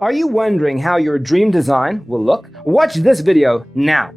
Are you wondering how your dream design will look? Watch this video now.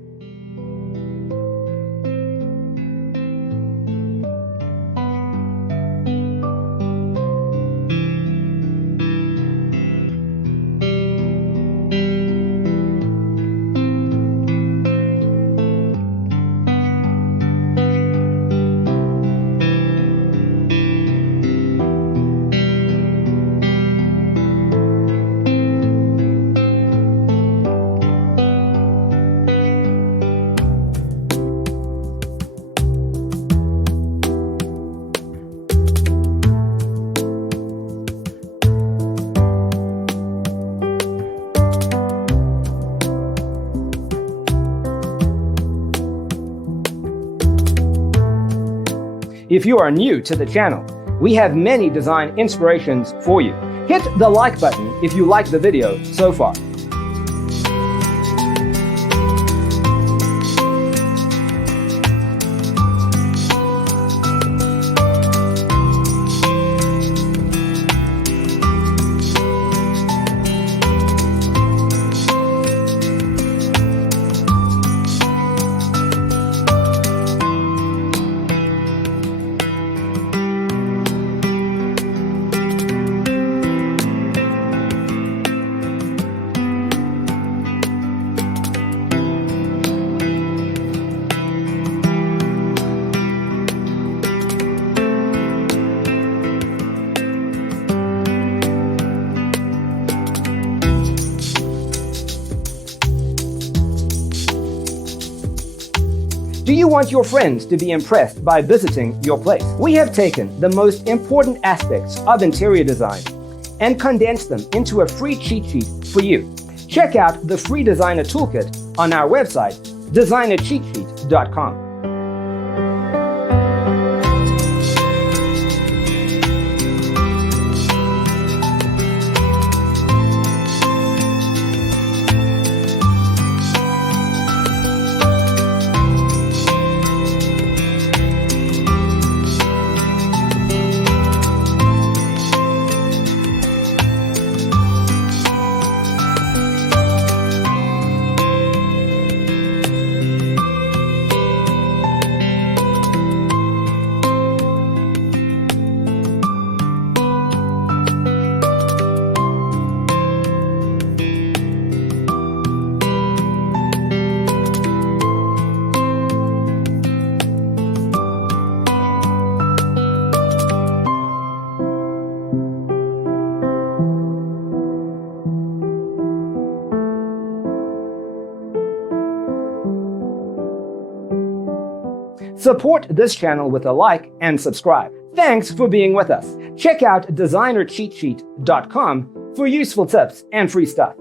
If you are new to the channel, we have many design inspirations for you. Hit the like button if you like the video so far. Do you want your friends to be impressed by visiting your place? We have taken the most important aspects of interior design and condensed them into a free cheat sheet for you. Check out the free designer toolkit on our website, designercheatsheet.com. Support this channel with a like and subscribe. Thanks for being with us. Check out designercheatsheet.com for useful tips and free stuff.